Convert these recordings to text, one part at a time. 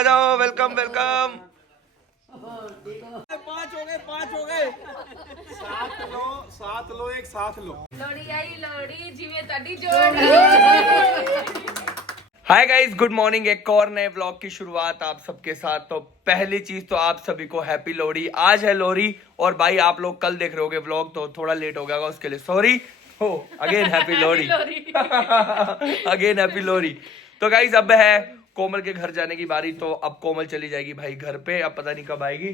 आ जाओ, welcome welcome. 5 हो गए। 7 लो एक साथ लो। लोड़ी आई लोड़ी जिਵੇਂ ਤੁਹਾਡੀ जोड़ी। Hi guys, good morning. एक और नए ब्लॉग की शुरुआत आप सबके साथ। तो पहली चीज तो आप सभी को हैप्पी लोहड़ी। आज है लोहड़ी और भाई आप लोग कल देख रहे होगे ब्लॉग, तो थोड़ा लेट हो गया होगा, उसके लिए सॉरी। हो again happy Lohri. Again happy Lohri. तो गाइस अब है कोमल के घर जाने की बारी। तो अब कोमल चली जाएगी भाई घर पे। अब पता नहीं कब आएगी,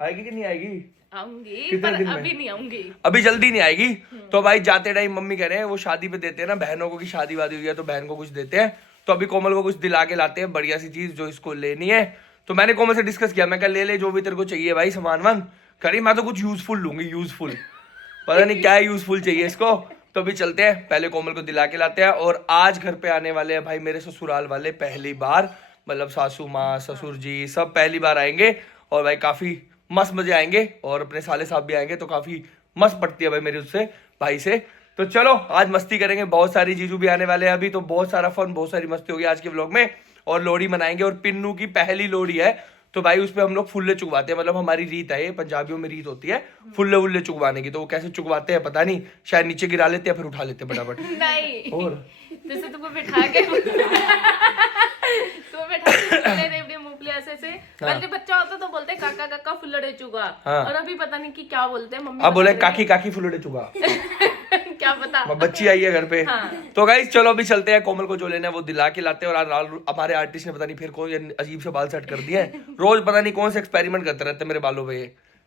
आएगी कि नहीं आएगी। आऊंगी पर अभी नहीं आऊंगी, अभी जल्दी नहीं आएगी। तो भाई जाते टाइम मम्मी कह रहे हैं वो शादी पे देते हैं ना बहनों को, की शादी वादी हुई है तो बहन को कुछ देते हैं। तो अभी कोमल को कुछ दिला के लाते हैं, बढ़िया सी चीज जो इसको लेनी है। तो मैंने कोमल से डिस्कस किया, मैं कहा ले जो भी तेरे को चाहिए भाई सामान वान। करी मैं तो कुछ यूजफुल लूंगी, यूजफुल। पता नहीं क्या यूजफुल चाहिए इसको। तो अभी चलते हैं, पहले कोमल को दिला के लाते हैं। और आज घर पे आने वाले हैं भाई मेरे ससुराल वाले पहली बार, मतलब सासू माँ ससुर जी सब पहली बार आएंगे। और भाई काफी मस्त मजे आएंगे। और अपने साले साहब भी आएंगे तो काफी मस्त पड़ती है भाई मेरी उससे भाई से। तो चलो आज मस्ती करेंगे, बहुत सारी जीजू भी आने वाले हैं अभी। तो बहुत सारा फन, बहुत सारी मस्ती होगी आज के व्लॉग में। और लोहड़ी मनाएंगे और पिन्नू की पहली लोहड़ी है तो भाई उसपे हम लोग फुल्ले चुगवाते हैं। मतलब हमारी रीत है, ये पंजाबियों में रीत होती है फुल्ले वुल्ले चुगवाने की। तो वो कैसे चुगवाते हैं पता नहीं, शायद नीचे गिरा लेते हैं फिर उठा लेते हैं फटाफट। नहीं और जैसे तुमको बिठा के रेवड़ी मूंगफली ऐसे पहले बच्चा होता तो बोलते काका काका फुल्लड़े चुगा। और अभी पता नहीं कि क्या बोलते हैं मम्मी। अब बोले काकी काकी फुल्लड़े चुगा। क्या पता, बच्ची आई है घर पे। तो गाइस चलो अभी चलते हैं, कोमल को जो लेना है वो दिला के लाते हैं। और हमारे आर्टिस्ट ने पता नहीं फिर कोई अजीब से बाल सेट कर दिए हैं। रोज पता नहीं कौन से एक्सपेरिमेंट करते रहते हैं मेरे बालों पे ये।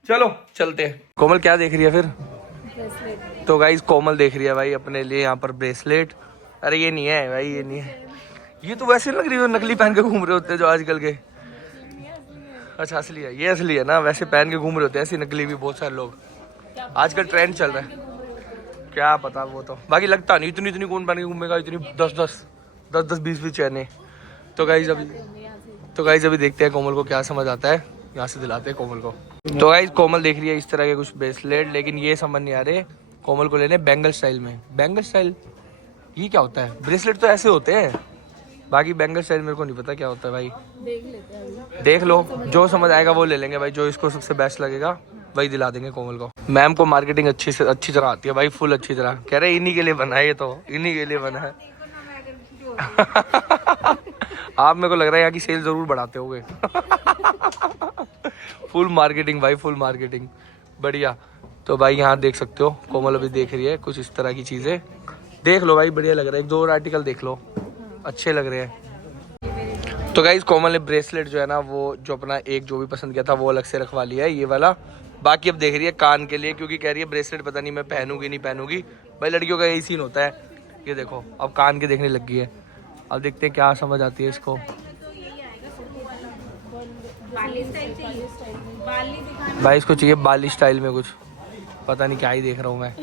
चलो चलते हैं। कोमल क्या देख रही है फिर? ब्रेसलेट। तो गाइस कोमल देख रही है भाई अपने लिए यहाँ पर ब्रेसलेट। अरे ये नहीं है भाई, ये नहीं है। ये तो वैसे लग रही है नकली पहन के घूम रहे होते हैं जो आजकल के। अच्छा असली है, ये असली है ना। वैसे पहन के घूम रहे होते हैं ऐसी नकली भी बहुत सारे लोग, आजकल ट्रेंड चल रहा है। क्या पता वो तो, बाकी लगता नहीं इतनी इतनी कौन पहन के घूमेगा, इतनी 10 20 चैने। तो गाइस अभी देखते हैं कोमल को क्या समझ आता है, यहाँ से दिलाते हैं कोमल को। तो गाइस कोमल देख रही है इस तरह के कुछ ब्रेसलेट, लेकिन ये समझ नहीं आ रहे कोमल को लेने बैंगल स्टाइल में। बैंगल स्टाइल ये क्या होता है? ब्रेसलेट तो ऐसे होते हैं, बाकी बैंगल स्टाइल मेरे को नहीं पता क्या होता है भाई। देख लेते हैं, देख लो जो समझ आएगा वो ले लेंगे भाई, जो इसको सबसे बेस्ट लगेगा वही दिला देंगे कोमल को। मैम को मार्केटिंग अच्छी तरह आती है भाई, फुल अच्छी तरह। कह रहे इन्हीं के लिए बना है, ये तो इन्हीं के लिए बना है। आप मेरे को लग रहा है यहाँ की सेल जरूर बढ़ाते होगे। फुल मार्केटिंग भाई, फुल मार्केटिंग, बढ़िया। तो भाई यहाँ देख सकते हो कोमल अभी देख रही है कुछ इस तरह की चीजें। देख लो भाई बढ़िया लग रहा है, 1 2 और आर्टिकल देख लो, अच्छे लग रहे हैं। तो गाइस कोमल ने ब्रेसलेट जो है ना वो जो अपना एक जो भी पसंद किया था वो अलग से रखवा लिया है, ये वाला। बाकी अब देख रही है कान के लिए, क्योंकि कह रही है ब्रेसलेट पता नहीं मैं पहनूंगी नहीं पहनूंगी। भाई लड़कियों का यही सीन होता है। ये देखो अब कान के देखने लग गई है। अब देखते हैं क्या समझ आती है इसको। भाई इसको चाहिए बाली स्टाइल में कुछ, पता नहीं क्या ही देख रहा हूँ मैं।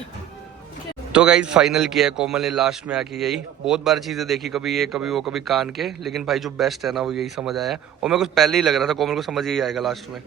तो गाइस फाइनल किया है कोमल ने लास्ट में आके यही। बहुत बार चीजें देखी, कभी ये कभी वो कभी कान के, लेकिन भाई जो बेस्ट है ना वो यही समझ आया। और मेरे को पहले ही लग रहा था कोमल को समझ यही आएगा लास्ट में।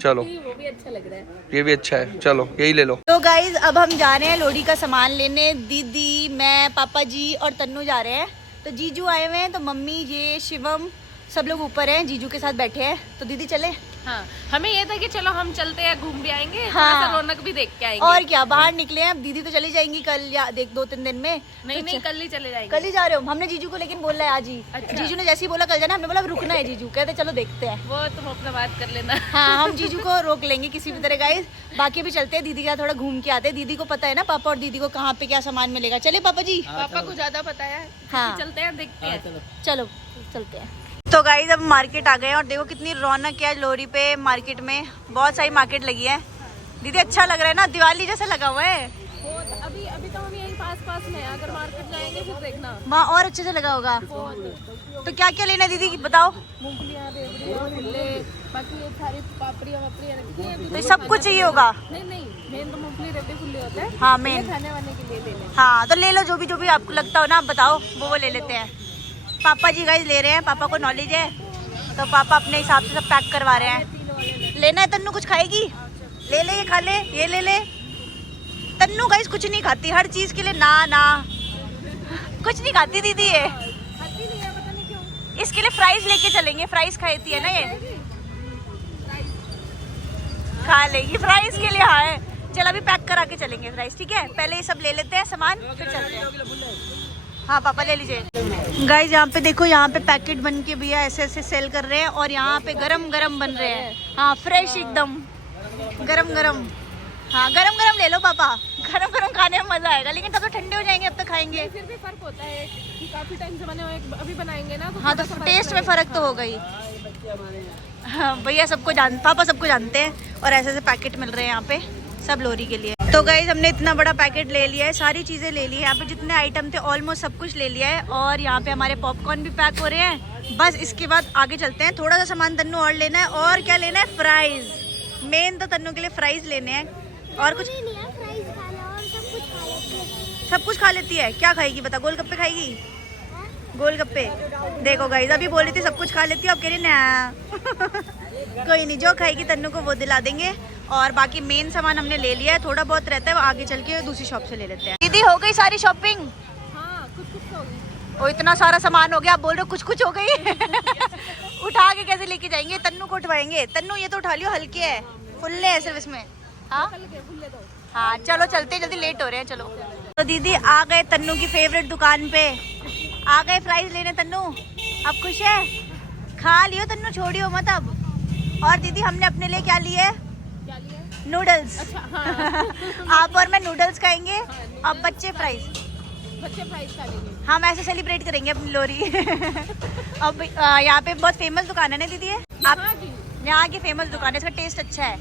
चलो वो भी अच्छा लग रहा है, ये भी अच्छा है, चलो यही ले लो। तो गाइज अब हम जा रहे हैं लोहड़ी का सामान लेने। दीदी, मैं, पापा जी और तन्नू जा रहे हैं। तो जीजू आए हुए हैं, तो मम्मी, ये शिवम सब लोग ऊपर हैं, जीजू के साथ बैठे हैं। तो दीदी चले? हाँ, हमें ये था कि चलो हम चलते हैं, घूम भी आएंगे, हाँ, रौनक भी देख के आएंगे। और क्या, बाहर निकले हैं। अब दीदी तो चली जाएंगी कल या 2-3 दिन में। नहीं कल ही चले जाएंगे। कल ही जा रहे हो? हमने जीजू को लेकिन बोला है आज ही। अच्छा। जीजू ने जैसे ही बोला कल जाना, हमने बोला रुकना है। जीजू कहते चलो देखते हैं। वो तुम अपना बात कर लेना। हाँ हम जीजू को रोक लेंगे किसी भी तरह गाइस। बाकी भी चलते हैं, दीदी का थोड़ा घूम के आते हैं। दीदी को पता है ना पापा और दीदी को कहाँ पे क्या सामान मिलेगा। चले पापा जी? पापा को ज्यादा पता है। हाँ चलते हैं, देखते हैं। चलो चलते हैं। तो गाइस अब मार्केट आ गए हैं और देखो कितनी रौनक है लोहड़ी पे। मार्केट में बहुत सारी मार्केट लगी है। दीदी अच्छा लग रहा है ना, दिवाली जैसा लगा हुआ है। अभी तो हम यही पास में हैं, अगर मार्केट जाएंगे फिर देखना वहाँ और अच्छे से लगा होगा। तो क्या क्या लेना है दीदी बताओ? मूंगफलियाँ, रेवड़ियाँ, फुल्ले, बाकी ये सारी पापड़ियाँ वापड़ियाँ, तो सब कुछ चाहिए होगा? नहीं मेन तो मूंगफली रेवड़ी फुल्ले होता है। हाँ मेन खाने वाने के लिए ले लें। हाँ तो ले लो जो भी आपको लगता हो ना, आप बताओ वो ले लेते हैं। पापा जी गाइस ले रहे हैं, पापा को नॉलेज है तो पापा अपने हिसाब से सब पैक करवा रहे हैं। लेना है तन्नू? कुछ खाएगी? ले ले, ये खा ले, ये ले ले। तन्नू गाइस कुछ नहीं खाती, हर चीज के लिए ना कुछ नहीं खाती दीदी। इसके लिए फ्राइज लेके चलेंगे, फ्राइज खाती है ना ये, खा लेगी फ्राइज के लिए। हाँ है, चल अभी पैक करा के चलेंगे फ्राइज, ठीक है। पहले ये सब ले लेते हैं सामान, फिर चलते हैं। हाँ पापा ले लीजिए। गाइज यहाँ पे देखो, यहाँ पे पैकेट बन के भैया ऐसे ऐसे सेल कर रहे हैं, और यहाँ पे गरम गरम बन रहे हैं। हाँ फ्रेश एकदम गरम गरम। हाँ गरम गरम ले लो पापा, गरम गरम खाने में मजा आएगा, लेकिन तब तो ठंडे हो जाएंगे, अब तक खाएंगे। फिर भी फर्क होता है कि काफी टाइम से बने हुए अभी बनाएंगे ना, तो हाँ तो टेस्ट में फर्क तो होगा ही। हाँ भैया सबको पापा सबको जानते हैं, और ऐसे ऐसे पैकेट मिल रहे हैं यहाँ पे सब लोरी के लिए। तो गाइज हमने इतना बड़ा पैकेट ले लिया है, सारी चीज़ें ले ली है, यहाँ पे जितने आइटम थे ऑलमोस्ट सब कुछ ले लिया है, और यहाँ पे हमारे पॉपकॉर्न भी पैक हो रहे हैं। बस इसके बाद आगे चलते हैं, थोड़ा सा सामान तन्नू और लेना है, और क्या लेना है, फ्राइज। मेन तो तन्नू के लिए फ्राइज लेने हैं, और कुछ सब कुछ खा लेती है। क्या खाएगी बता, गोलगप्पे खाएगी, गोलगप्पे। देखो गाइस अभी बोली थी सब कुछ खा लेती हूँ, अब कह रही ना। कोई नहीं, जो खाएगी तन्नू को वो दिला देंगे। और बाकी मेन सामान हमने ले लिया है, थोड़ा बहुत रहता है वो आगे चल के दूसरी शॉप से ले लेते हैं। दीदी हो गई सारी शॉपिंग? हाँ कुछ कुछ हो गई। ओ इतना सारा सामान हो गया, आप बोल रहे हो कुछ कुछ हो गई। उठा के कैसे लेके जाएंगे, तन्नू को उठवाएंगे। तन्नू ये तो उठा लियो, हल्के है, फुल्ले है सिर्फ इसमें। हाँ चलो चलते हैं, जल्दी लेट हो रहे हैं, चलो। तो दीदी आ गए तन्नू की फेवरेट दुकान पे, आ गए फ्राइज लेने तन्नू। अब खुश है, खा लियो तन्नू, छोड़ियो मत अब। और दीदी हमने अपने लिए क्या लिए, नूडल्स। अच्छा, हाँ। आप और मैं नूडल्स खाएंगे, अब बच्चे फ्राइज खा लेंगे। हम ऐसे सेलिब्रेट करेंगे अपनी लोरी। अब यहाँ पे बहुत फेमस दुकान है ना दीदी, है आप यहाँ की फेमस दुकान है, इसका टेस्ट अच्छा है।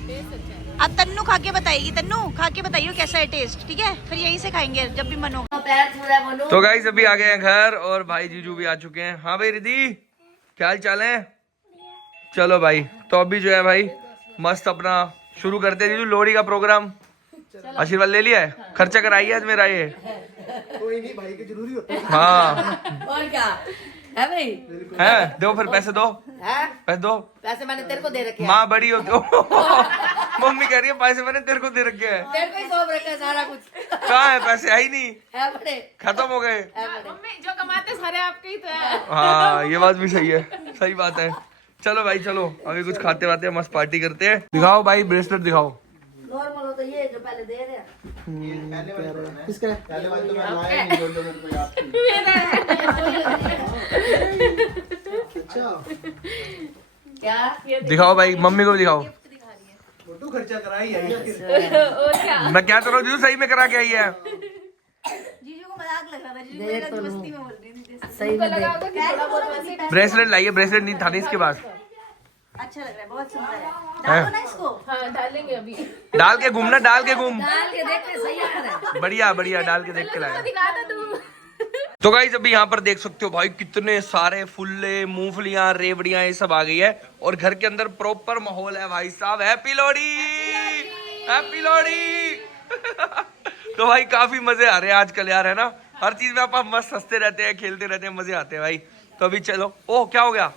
अब तन्नू खा के बताएगी, तन्नू खा के बताइए कैसा है टेस्ट, ठीक है, फिर यहीं से खाएंगे जब भी मन होगा। तो गाइस अभी आ गए हैं घर, और भाई जीजू भी आ चुके हैं। हाँ भाई रिद्धि, क्या हाल चाल है? चलो भाई, तो अभी जो है भाई मस्त अपना शुरू करते हैं जीजू लोहड़ी का प्रोग्राम। आशीर्वाद ले लिया है, खर्चा कराइए आज मेरा ये। कोई नहीं भाई, की जरूरी होता है। हाँ और क्या है भाई? है, दो फिर पैसे दो, है? पैसे दो। पैसे मैंने तेरे को दे रखे हैं। माँ बड़ी होती हो। मम्मी कह रही है पैसे मैंने तेरे को दे रखे हैं। तेरे को ही सौंप रखा है सारा कुछ। कहाँ है पैसे, है ही नहीं, है बड़े, खत्म हो गए। है बड़े। मम्मी जो कमाते सारे आपके ही तो है। हाँ ये बात भी सही है, सही बात है। चलो भाई चलो, अभी कुछ खाते वाते मस्त पार्टी करते हैं। दिखाओ भाई ब्रेसलेट दिखाओ। नॉर्मल हो तो ये जो पहले दे रहे हैं। किसका? पहले वाला तो मैं लाया नहीं, जो मेरे को याद थी। अच्छा क्या दिखाओ भाई, मम्मी को भी दिखाओ। फोटो खर्चा कराई है। और क्या, मैं क्या कर रहा हूँ जीजू, सही में करा के आई है। जीजू को मजाक लग रहा था, जीजू देख तो मस्ती में बोल रही थी। सही में लगा देख। होगा कि थोड़ा बहुत वैसे। ब्रेसलेट लाइए, ब्रेसलेट नहीं था नहीं इसके पास। अच्छा लग रहा है, बहुत सुंदर है, डालो ना इसको। हाँ डालेंगे अभी। डाल के घूमना, डाल के घूम। डाल के देखते सही आ रहा है। बढ़िया बढ़िया, डाल के देख के लाया। दिखा दो तू। तो गाइस अभी यहाँ पर देख सकते हो भाई कितने सारे फुल्ले, मूंगफलियां, रेवड़ियां ये सब आ गई है, और घर के अंदर प्रॉपर माहौल है भाई साहब। Happy Lohri, happy Lohri. तो भाई काफी मजे आ रहे हैं आजकल यार, है ना, हर चीज में आप मस्त हंसते रहते हैं, खेलते रहते हैं, मजे आते हैं भाई। तो अभी चलो, ओह क्या हो गया।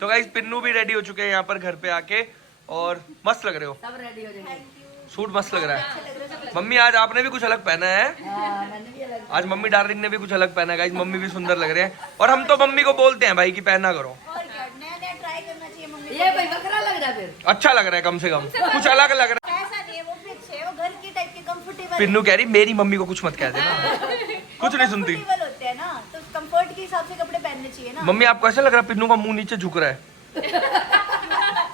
तो गाइस पिन्नू भी रेडी हो चुके हैं यहाँ पर घर पे आके, और मस्त लग रहे हो, सब रेडी हो जाएंगे। सूट मस्त लग रहा है। मम्मी आज आपने भी कुछ अलग पहना है, हाँ, मैंने भी अलग। आज मम्मी डार्लिंग ने भी कुछ अलग पहना है गाइस, मम्मी भी सुंदर लग रहे हैं, और हम तो मम्मी को बोलते हैं भाई कि पहना करो। और क्या, नया नया ट्राई करना चाहिए मम्मी। ये भाई बकरा लग रहा है फिर। अच्छा लग रहा है, कम से कम कुछ अलग लग रहा है। ऐसा नहीं है, वो भी अच्छे है, वो घर की टाइप के कंफर्टेबल। पिन्नू कह रही मेरी मम्मी को कुछ मत कह देना, कुछ नहीं सुनती। कंफर्टेबल होते हैं ना, तो कंफर्ट के हिसाब से कपड़े पहनने चाहिए ना। मम्मी आपको ऐसा लग रहा है पिन्नू का मुंह नीचे झुक रहा है,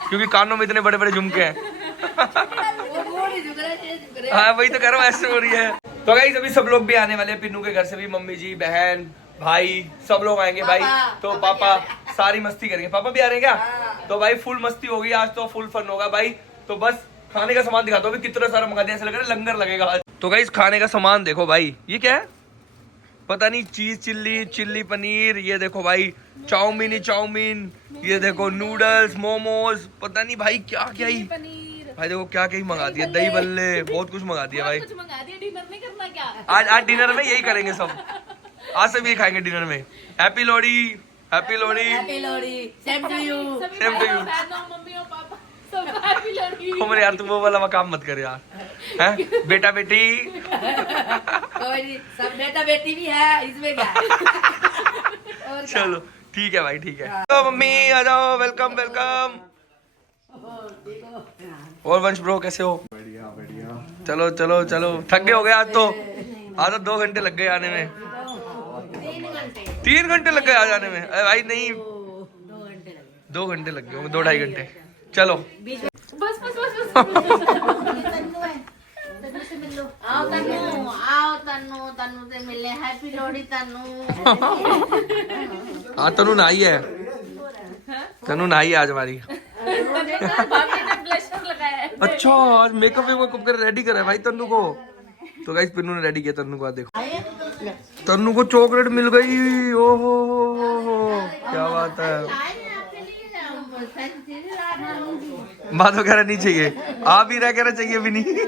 क्योंकि कानों में इतने बड़े बड़े झुमके हैं। वो मोड़ी झुक रहा है, ये झुक रहा है। हाँ वही तो कह रहा हूँ, ऐसे हो रही है। तो गाइस अभी सब लोग भी आने वाले हैं पिन्नू के घर से भी, मम्मी जी, बहन, भाई, सब लोग आएंगे भाई। तो पापा सारी मस्ती करेंगे। पापा भी आ रहे हैं क्या? तो भाई फुल मस्ती होगी आज, तो फुल फन होगा भाई। तो बस खाने का सामान दिखाता हूँ, कितना सारा मंगा दिया, ऐसा लग रहा है लंगर लगेगा आज। तो गाइस खाने का सामान देखो भाई, ये क्या है पता नहीं, चीज चिल्ली, चिल्ली पनीर, ये देखो भाई चाउमीन ही चाउमीन, ये देखो नूडल्स, मोमोज, पता नहीं भाई क्या क्या ही पनीर भाई, देखो क्या क्या ही मंगा दिया, दही बल्ले, बहुत कुछ मंगा दिया भाई। कुछ मंगा दिया, डिनर नहीं करना क्या? आज डिनर में यही करेंगे सब, आज से भी खाएंगे डिनर में। Happy Lohri, happy Lohri, happy Lohri, same to you. सभी Same to you. बहनों, मम्मी और पापा सब हैप्पी लोहड़ी। उमर यार तू वो वाला काम मत कर यार, हैं बेटा बेटी। कोई नहीं, सब बेटा बेटी भी है इसमें क्या है? और क्या? चलो ठीक है भाई, ठीक है। तो मम्मी आ जाओ, वेलकम वेलकम। और वंश ब्रो कैसे हो? बढ़िया बढ़िया। चलो चलो चलो, थक गए हो गए आज तो 2 घंटे लग गए आने में। 3 घंटे लग गए आ जाने में? अरे भाई नहीं, 2 घंटे लग गए, 2-2.5 घंटे। चलो बस बस बस आओ तन्नू तन्नू से मिले। हैप्पी लोहड़ी तन्नू। हाँ तनु नहाई है, तनु नहाई है आज हमारी। भाभी ने ब्लशर लगाया है। अच्छा, आज मेकअप वेकअप कर रेडी करा है भाई तन्नू को। तो गाइस पिन्नू ने रेडी किया तन्नू को। देखो तन्नू को चॉकलेट मिल गई। ओहो हो, क्या बात है। बात वगैरह नहीं चाहिए, आप ही रह कर चाहिए भी नहीं।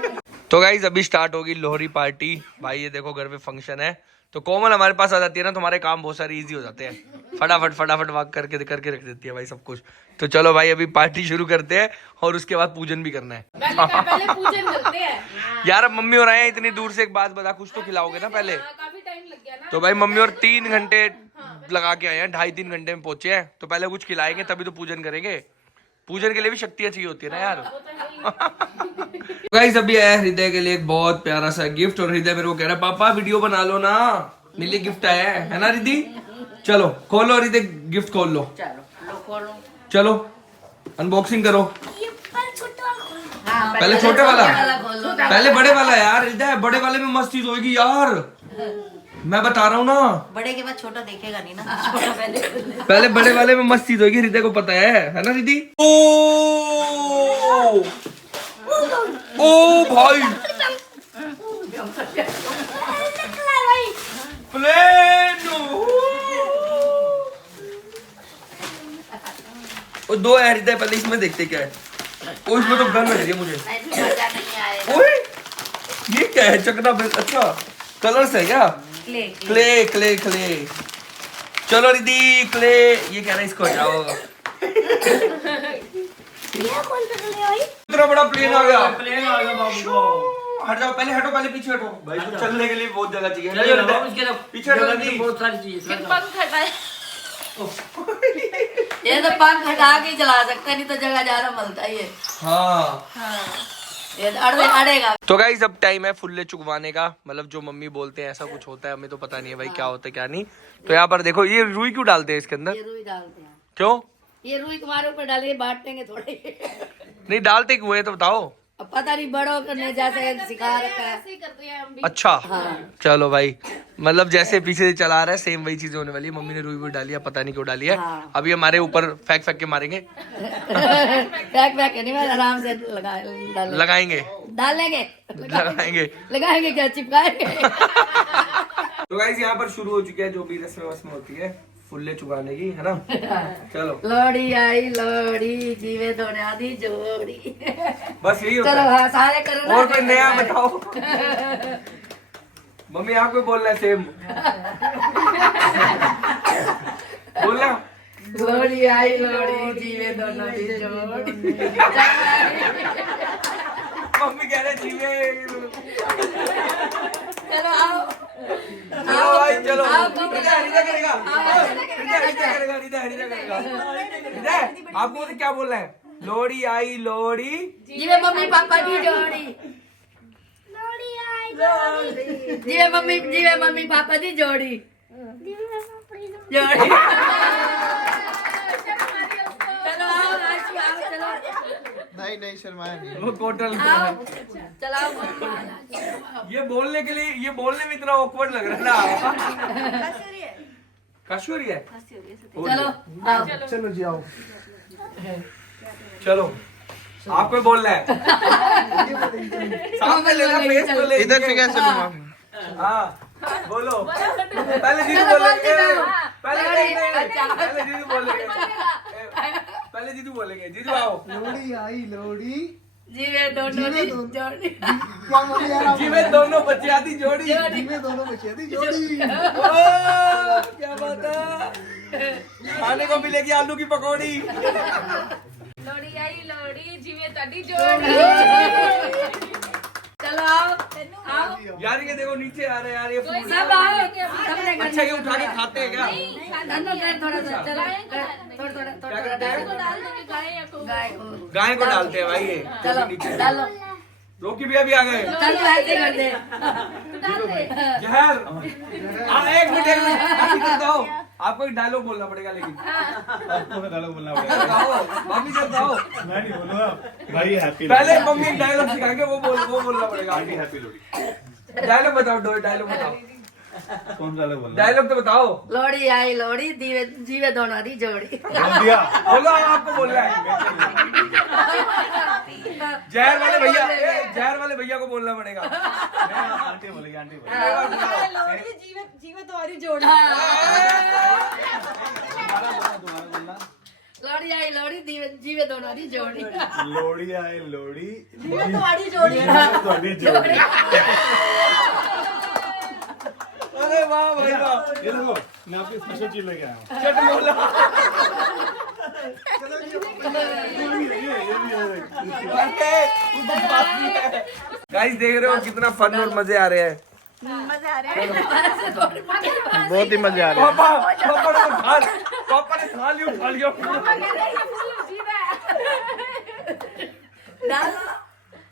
तो गाइस अभी स्टार्ट होगी लोहड़ी पार्टी। भाई ये देखो घर पे फंक्शन है, तो कोमल हमारे पास आ जाती है ना, तुम्हारे काम बहुत सारे इजी हो जाते हैं। फटाफट फटाफट वाक करके रख देती है भाई सब कुछ। तो चलो भाई अभी पार्टी शुरू करते हैं और उसके बाद पूजन भी करना है। पहले पूजन करते हैं। यार अब मम्मी और आए हैं इतनी दूर से, एक बात बता, कुछ तो खिलाओगे ना पहले। काफी टाइम लग गया ना। तो भाई मम्मी और 3 घंटे लगा के आए हैं, 2.5-3 घंटे में पहुंचे हैं। तो पहले कुछ खिलाएंगे तभी तो पूजन करेंगे। पूजन के लिए भी शक्तियां चाहिए होती है ना यार। गाइस अभी आया हृदय के लिए एक बहुत प्यारा सा गिफ्ट, और हृदय मेरे को कह रहा है पापा वीडियो बना लो ना, मेरे लिए गिफ्ट आया है ना रिद्धि। चलो खोलो हृदय, गिफ्ट खोल लो। चलो अनबॉक्सिंग करो। पहले छोटे वाला, पहले बड़े वाला यार। हृदय बड़े वाले में मस्त चीज होगी यार, मैं बता रहा हूँ ना। बड़े के बाद छोटा देखेगा नहीं ना, छोटा पहले बड़े वाले में मस्त चीज होगी, हृदय को पता है ना रिद्धि। ओ भाई प्लेन। और 2 है हृदय, पहले इसमें देखते क्या है। ओ इसमें तो गन लग रही है मुझे। ओए ये क्या है, चकना। अच्छा कलर्स है क्या? Clay clay clay. चलो रिद्धि क्ले, ये कह रहा है इसको हटाओ। इतना बड़ा प्लेन आ गया। हट जाओ, पहले हटो, पहले पीछे हटो भाई, तो चलने के लिए बहुत जगह चाहिए। पीछे हटो, बहुत सारी चीजें। पंख हटाए। ये तो पंख हटा के चला सकता, नहीं तो जगह ज्यादा मलता ही है। हाँ ये अड़ेगा। तो गाइस अब टाइम है फुल्ले चुगवाने का, मतलब जो मम्मी बोलते हैं ऐसा कुछ होता है, हमें तो पता नहीं है भाई क्या होता है क्या नहीं। तो यहाँ पर देखो ये रुई क्यों डालते हैं इसके अंदर? ये रुई डालते हैं। क्यों? ये रुई तुम्हारे ऊपर डालिए, बांटेंगे थोड़े। नहीं डालते क्यों है तो बताओ। अब पता नहीं, बड़ों करने जैसे सिखा रखा है। ऐसे ही कर रहे हैं हम भी। अच्छा चलो भाई, मतलब जैसे पीछे से चला रहा है सेम वही चीजें होने वाली है। मम्मी ने रुई वुई डाली है, पता नहीं क्यों डाली है। अभी हमारे ऊपर फेंक फेंक के मारेंगे। फेंक नहीं, मैं आराम से लगाएंगे लगाएंगे लगाएंगे क्या, चिपकाएंगे। तो गाइस यहाँ पर शुरू हो चुकी है जो भी रस्म होती है फुल्ले चुगाने की, है ना। चलो लोहड़ी आई लोहड़ी, जीवे दोनों दी जोड़ी। बस यही होता चलो है। हाँ, सारे करो। और कोई नया बताओ। मम्मी आपको बोलना है सेम। बोलना लोहड़ी आई लोहड़ी, जीवे दोनों दी जोड़ी। मम्मी कह रहे जीवे। चलो आओ भाई चलो। आपको तो क्या बोलना है? लोहड़ी आई लोहड़ी, जीवे मम्मी पापा की जोड़ी। जीवे मम्मी पापा की जोड़ी। जोड़ी। चलो आओ चलो। नहीं शर्माया नहीं। वो कोटल। चलाओ। ये बोलने में इतना ऑकवर्ड लग रहा है ना। कश्मीरी है। चलो आओ। चलो जी आओ। चलो आपको बोलना है। सामने लेना, फेस तो ले। इधर से कैसे लूंगा? हाँ बोलो। पहले दीदी बोलेंगे। पहले दीदी बोलेंगे। दीदी आओ। लोहड़ी आई लोहड़ी, जीवे दोनों दी जोड़ी। जीवे दोनों बच्चे आती जोड़ी। जीवे दोनों बच्चे दी जोड़ी। क्या बात है। खाने को मिलेगी आलू की पकौड़ी। लोहड़ी आई लोहड़ी, जीवे ताड़ी जोड़ी। चलो आओ। यार ये देखो नीचे आ रहे हैं यार ये फूल। सब आओगे अपने घर अच्छा ये उठा के खाते हैं क्या? धन्नो कर थोड़ा सा चलो थोड़ा गाय को गाय को डालते हैं भाई ये। चलो नीचे डालो रोकी भैया भी आ गए। चलो ऐसे कर दे जहर एक मिनट ऐसे करता हूँ। आपको एक डायलॉग बोलना पड़ेगा लेकिन आपको डायलॉग बोलना पड़ेगा। मम्मी से बताओ। मैं नहीं बोलूंगा भाई हैप्पी पहले मम्मी एक डायलॉग सिखाएंगे वो बोलना पड़ेगा। हैप्पी लोहड़ी। डायलॉग बताओ डायलॉग बताओ। कौन डायलॉग बोलना? डायलॉग तो बताओ। लोड़ी आई लोड़ी जीवे दोनों दी जोड़ी बोल दिया। बोलो आपको बोलना है। जहर वाले भैया को बोलना पड़ेगा। आंटी बोलेगी आंटी बोलेगी। जीवे तुम्हारी जोड़ी। तुम्हारा बोलना। लोड़ी आई लोड़ी जीवे दोनों दी जोड़ी लोहड़ी आए लोहड़ी जीवे तुम्हारी जोड़ी। तुम्हारी जोड़ी। अरे वाह भाई वाह। ये देखो मैं आपकी स्पेशल चीज लेके आया हूँ। चट बोला। गाइस देख रहे हो कितना फन और मजे आ रहे हैं। मजे आ रहे हैं। बहुत ही मजे आ रहे हैं। पापा ने खा लिया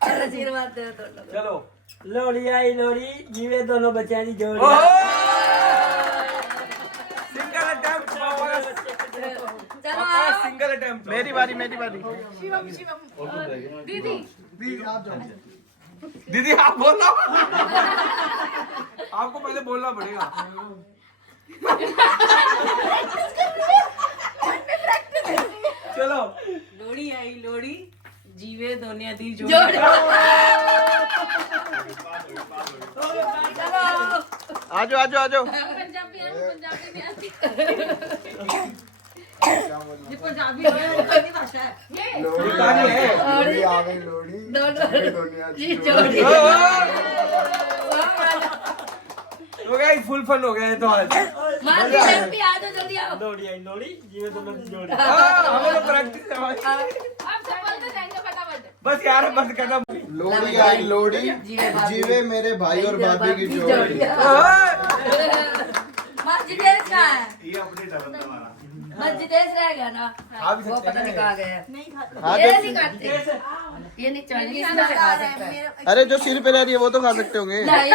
आशीर्वाद दे तो चलो लोहड़ी आई लोहड़ी जीवे दोनों बच्चों की जोड़ी। सिंगल अटेम्प्ट चलो सिंगल अटेम्प्ट। मेरी बारी मेरी बारी। दीदी आप बोलो। आपको पहले बोलना पड़ेगा। चलो लोहड़ी आई लोहड़ी जीवे दोनिया दी जोड़ी जोड़ी। आजो आजो आजो। पंजाबी नहीं आती। ये पंजाबी है भाषा है। कहानी है। लोहड़ी आ गई लोहड़ी। जी जोड़ी तो गाइस फुल फन हो गया है तो आज। मां जी जल्दी आ जाओ जल्दी आओ लोहड़ी आई लोहड़ी जीवे दोनों की जोड़ी। हमें तो प्रैक्टिस है भाई। अब सब बोलते जाएंगे फटाफट। बस यार बंद करना। लोहड़ी आई लोहड़ी जीवे मेरे भाई और भाभी की जोड़ी। मस्जिदेश का है ये अपनी तरफ हमारा। मस्जिदेश रह गया ना खा भी वो सकते पता हैं नहीं ना। कहाँ गया नहीं खाते। हाँ ये तो नहीं खाते ये नहीं चाहिए इसमें से खा सकता है अरे जो सिर पे रह रही है वो तो खा सकते होंगे। नहीं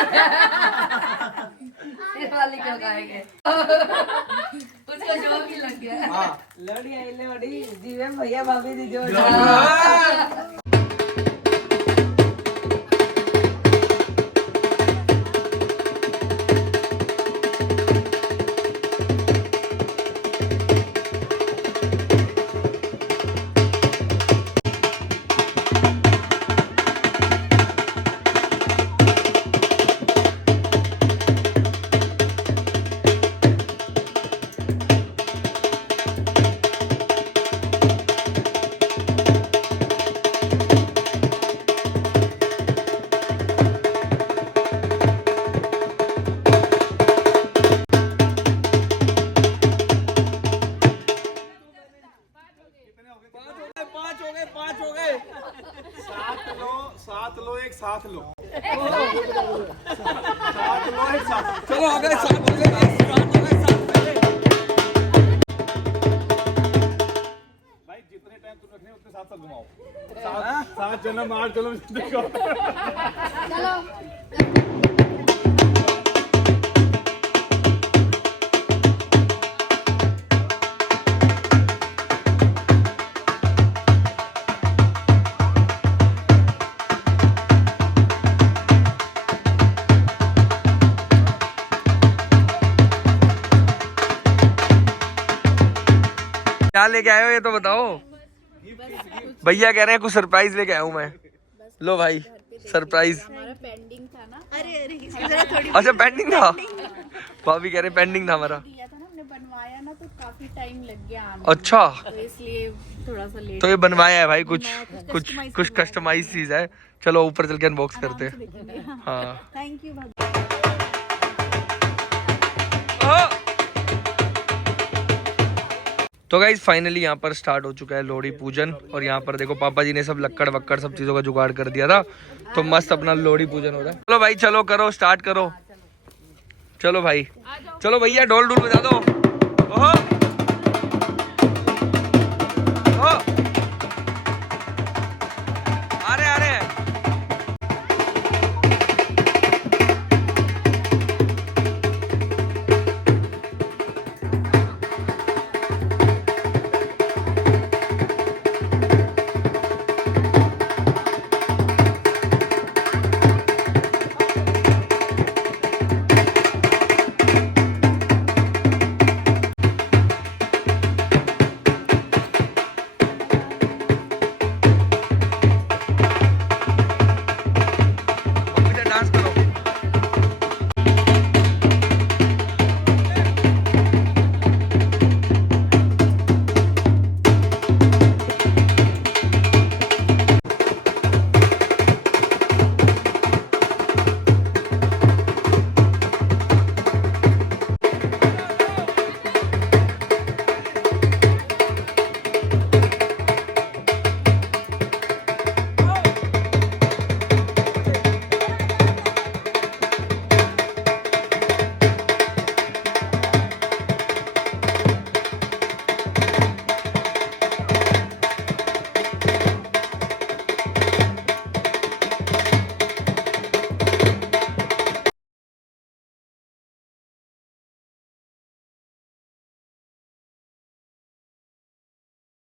सिर वाली क्यों खाएंगे उसको जो भी लग गया हाँ। लोहड़ी आई लोहड़ी जीवे भैया भाभी दी जोड़ी। पांच हो गए। सात लो एक साथ लो। चलो हो गए 7 हो गए। भाई जितने टाइम तुम रखने उतने साथ साथ घुमाओ। सात जन्म 8 जन्म देखो। क्या लेके आए हो ये तो बताओ। भैया कह रहे हैं कुछ सरप्राइज लेके आया हूँ मैं। लो भाई सरप्राइज। पेंडिंग था ना। अरे इसकी जरा थोड़ी अच्छा पेंडिंग था। भाभी कह रहे पेंडिंग था हमारा। दिया था ना हमने बनवाया ना तो काफी टाइम लग गया आने अच्छा में, तो इसलिए थोड़ा सा लेट। तो ये बनवाया है भाई कुछ कस्टमाइज चीज है। चलो ऊपर चल के अनबॉक्स करते हैं। हाँ थैंक यू भाभी। तो गाइज फाइनली यहाँ पर स्टार्ट हो चुका है लोहड़ी पूजन। और यहाँ पर देखो पापा जी ने सब लक्कड़ वक्कड़ सब चीजों का जुगाड़ कर दिया था, तो मस्त अपना लोहड़ी पूजन हो रहा है। चलो भाई चलो करो, स्टार्ट करो। चलो भाई, चलो भैया ढोल ढूल बजा दो।